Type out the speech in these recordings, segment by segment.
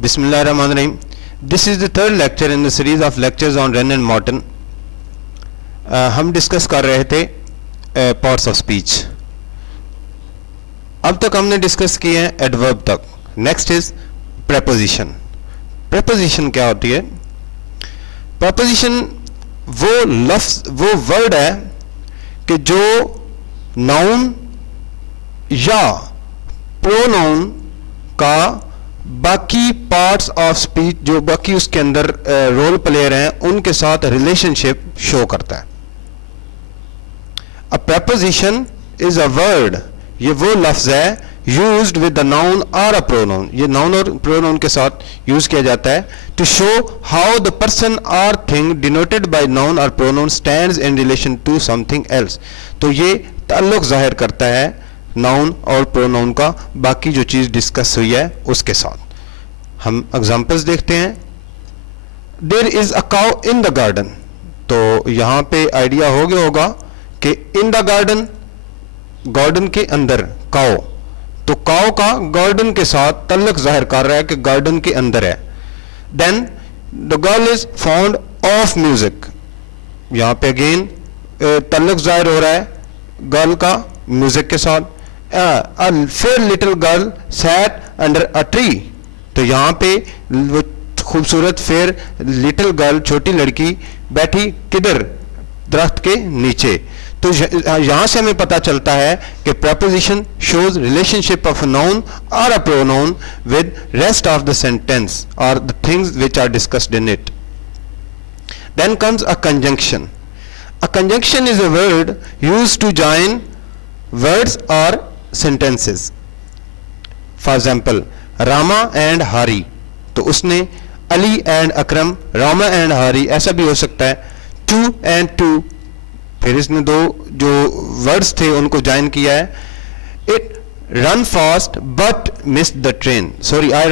Bismillahirrahmanirrahim. This is the third lecture in the series of lectures on Wren and Morton. हम discuss कर रहे थे parts of speech. अब तक हमने डिस्कस किए हैं एडवर्ब तक. Next is preposition. प्रेपोजिशन क्या होती है? प्रेपोजिशन वो लफ्ज, वो वर्ड है कि जो नाउन या प्रोनाउन का बाकी पार्ट्स ऑफ स्पीच, जो बाकी उसके अंदर रोल प्लेयर हैं, उनके साथ रिलेशनशिप शो करता है. A preposition is a word, ये वो लफ्ज है यूज्ड विद द नाउन और अ प्रोनाउन. ये नाउन और प्रोनाउन के साथ यूज किया जाता है to show how the person और थिंग डिनोटेड बाय नाउन और pronoun stands in relation to something else. तो ये ताल्लुक जाहिर करता है नाउन और प्रोनाउन का बाकी जो चीज डिस्कस हुई है उसके साथ. हम एग्जांपल्स देखते हैं. There is a cow in the garden. तो यहां पे आइडिया हो गया होगा कि इन द गार्डन, गार्डन के अंदर काउ. तो काउ का गार्डन के साथ ताल्लुक जाहिर कर रहा है कि गार्डन के अंदर है. Then the girl is fond of music. यहां पे अगेन ताल्लुक जाहिर हो रहा है गर्ल का म्यूजिक के साथ. A fair little girl sat under a tree. तो यहाँ पे वो खूबसूरत फेयर लिटिल गर्ल, छोटी लड़की बैठी किधर? दरख्त के नीचे. तो यहाँ से हमें पता चलता है कि preposition shows relationship of a noun or a pronoun with rest of the sentence or the things which are discussed in it. Then comes a conjunction. A conjunction is a word used to join words or sentences. For example, Rama and Hari. तो उसने Ali and Akram, Rama and Hari, ऐसा भी हो सकता है. To and to, फिर इसने दो जो वर्ड्स थे उनको ज्वाइन किया है. It run fast but missed the train. Sorry, I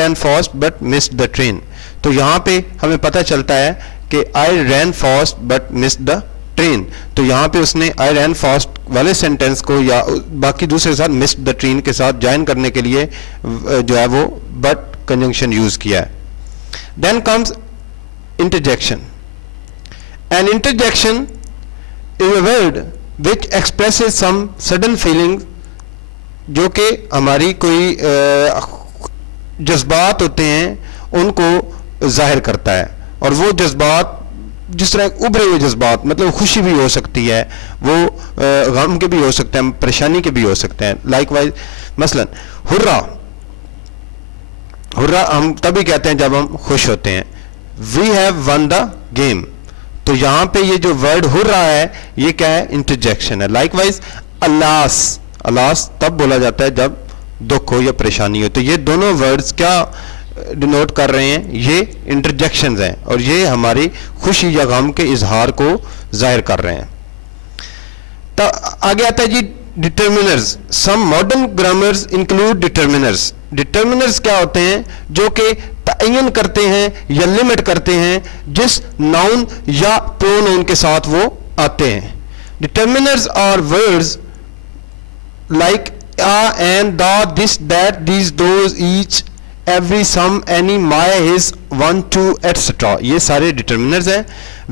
ran fast but missed the train. तो यहाँ पे हमें पता चलता है कि I ran fast but missed the train. तो यहाँ पे उसने आई रैन फास्ट वाले सेंटेंस को या बाकी दूसरे साथ मिस्ड द ट्रेन के साथ ज्वाइन करने के लिए जो है वो बट कंजंक्शन यूज किया है. Then comes interjection. An interjection is a word which expresses some sudden feeling, जो कि हमारी कोई जज्बात होते हैं उनको जाहिर करता है. और वो जज्बात जिस तरह उभरे हुए जज्बात, मतलब खुशी भी हो सकती है, वो गम के भी हो सकते हैं, परेशानी के भी हो सकते हैं. लाइकवाइज मसलन हुर्रा. हुर्रा हम तभी कहते हैं जब हम खुश होते हैं. We have won the game. तो यहाँ पे ये जो वर्ड हुर्रा है ये क्या है? इंटरजेक्शन है. Likewise alas. अलास तब बोला जाता है जब दुख हो या परेशानी हो. तो ये दोनों वर्ड्स क्या डिनोट कर रहे हैं? ये इंटरजेक्शंस हैं और ये हमारी खुशी या गम के इजहार को जाहिर कर रहे हैं. तो आगे आता है जी determiners. Some modern grammars include determiners. Determiners क्या होते हैं? जो कि तयन करते हैं या लिमिट करते हैं जिस नाउन या प्रोनाउन के साथ वो आते हैं. Determiners are words like a and the, this, that, these, those, each, every, some, any, my, his, one, two, etc. ये सारे determiners हैं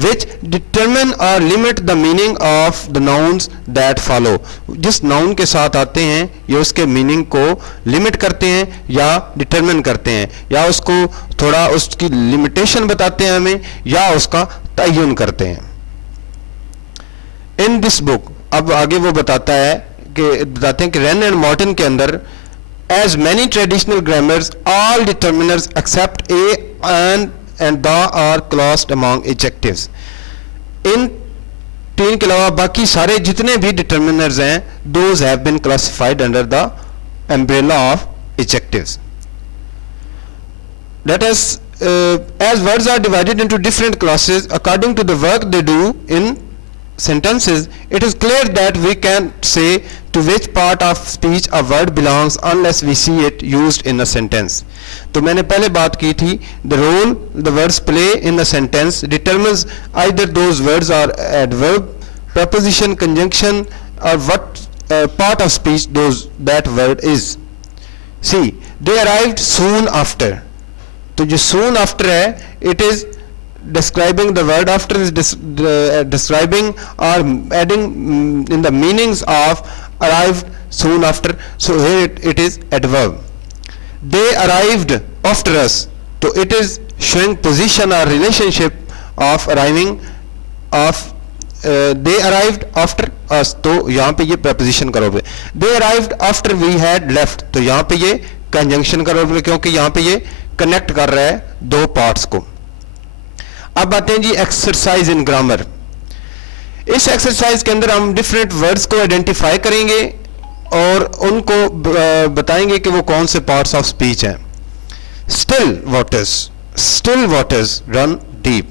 which determine or limit the meaning of the nouns that follow. जिस noun के साथ आते हैं ये उसके meaning को limit करते हैं या determine करते हैं या उसको थोड़ा उसकी limitation बताते हैं हमें या उसका तयन करते हैं. In this book, अब आगे वो बताते हैं कि रेन एंड मॉर्टन के अंदर as many traditional grammars, all determiners except a and the are classed among adjectives. इन तीन के अलावा बाकी सारे जितने भी determiners हैं those have been classified under the umbrella of adjectives. That is, as words are divided into different classes according to the work they do in sentences, it is clear that we can say to which part of speech a word belongs unless we see it used in a sentence. तो मैंने पहले बात की थी the role the words play in a sentence determines either those words are adverb, preposition, conjunction or what part of speech that word is. See, they arrived soon after. तो जो soon after है, it is describing, the word after is describing or adding in the meanings of arrived soon after. So here it is adverb. They arrived after us. So it is showing position or relationship of arriving of they arrived after us. तो यहाँ पे ये preposition करोगे. They arrived after we had left. तो यहाँ पे ये conjunction करोगे क्योंकि यहाँ पे ये connect कर रहा है दो parts को. अब आते हैं जी एक्सरसाइज इन ग्रामर. इस एक्सरसाइज के अंदर हम डिफरेंट वर्ड्स को आइडेंटिफाई करेंगे और उनको बताएंगे कि वो कौन से पार्ट्स ऑफ स्पीच हैं. Still waters run deep.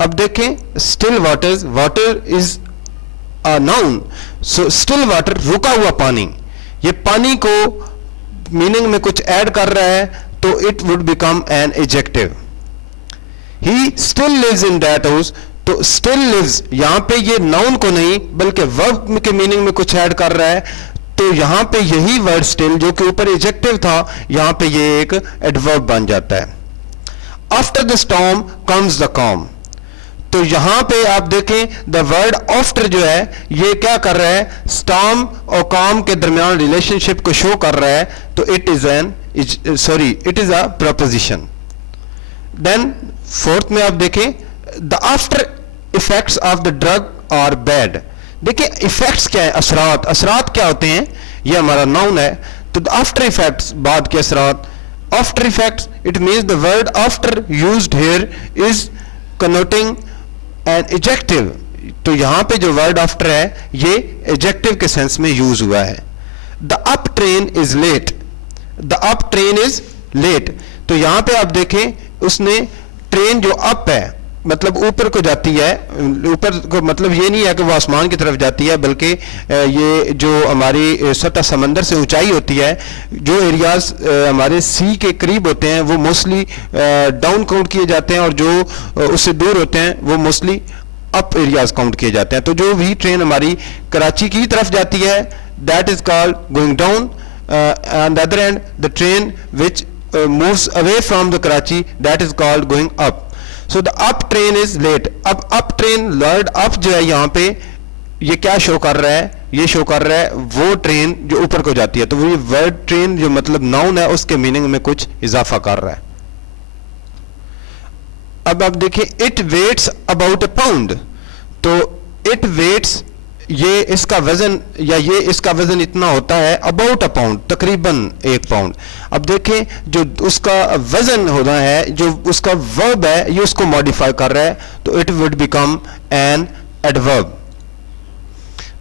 अब देखें still waters, water is a noun. So still water रुका हुआ पानी, ये पानी को मीनिंग में कुछ ऐड कर रहा है तो it would become an adjective. He still lives in that house. तो still lives यहाँ पे ये नाउन को नहीं बल्कि वर्ब के मीनिंग में कुछ ऐड कर रहा है. तो यहाँ पे यही वर्ड स्टिल जो कि ऊपर एडजेक्टिव था यहाँ पे ये एक एडवर्ब बन जाता है. After the storm comes the calm. तो यहाँ पे आप देखें द वर्ड आफ्टर जो है ये क्या कर रहा है, स्टॉर्म और calm के दरमियान रिलेशनशिप को शो कर रहा है. तो it is a preposition. Then fourth में आप देखें the after effects of the drug are bad. देखिए इफेक्ट्स क्या है, असरात. असरात क्या होते हैं, ये हमारा नाउन है. तो द आफ्टर इफेक्ट्स, बाद के असरात. After effects it means the word after used here is connoting an adjective. तो यहां पे जो वर्ड आफ्टर है ये एडजेक्टिव के सेंस में यूज हुआ है. The up train is late. The up train is late. तो यहां पे आप देखें उसने ट्रेन जो अप है मतलब ऊपर को जाती है, ऊपर को मतलब ये नहीं है कि वो आसमान की तरफ जाती है बल्कि ये जो हमारी सतह समंदर से ऊंचाई होती है, जो एरियाज हमारे सी के करीब होते हैं वो मोस्टली डाउन काउंट किए जाते हैं और जो उससे दूर होते हैं वो मोस्टली अप एरियाज काउंट किए जाते हैं. तो जो भी ट्रेन हमारी कराची की तरफ जाती है that is called going down. On the other and the train which moves away from the Karachi that is called going up. So the up train is late. अब up train word up जो है यहाँ पे ये क्या show कर रहा है, ये शो कर रहा है वो ट्रेन जो ऊपर को जाती है. तो वो वर्ड ट्रेन जो मतलब नाउन है उसके मीनिंग में कुछ इजाफा कर रहा है. अब आप देखिए it weighs about a pound. तो इट वेट्स ये इसका वजन या ये इसका वजन इतना होता है अबाउट अ पाउंड, तकरीबन 1 पाउंड. अब देखें जो उसका वजन होना है, जो उसका वर्ब है ये उसको मॉडिफाई कर रहा है तो it would become an adverb.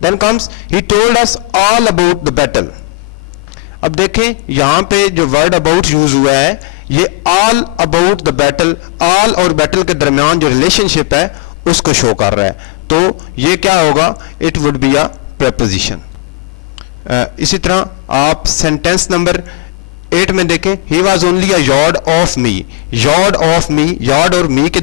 Then comes he told us all about the battle. अब देखें यहां पे जो वर्ड अबाउट यूज हुआ है ये all about the battle, all और बैटल के दरमियान जो रिलेशनशिप है उसको शो कर रहा है. तो ये क्या होगा, it would be a preposition. इसी तरह आप सेंटेंस नंबर 8 में देखें he was only a yard of me. Yard of me, yard और मी के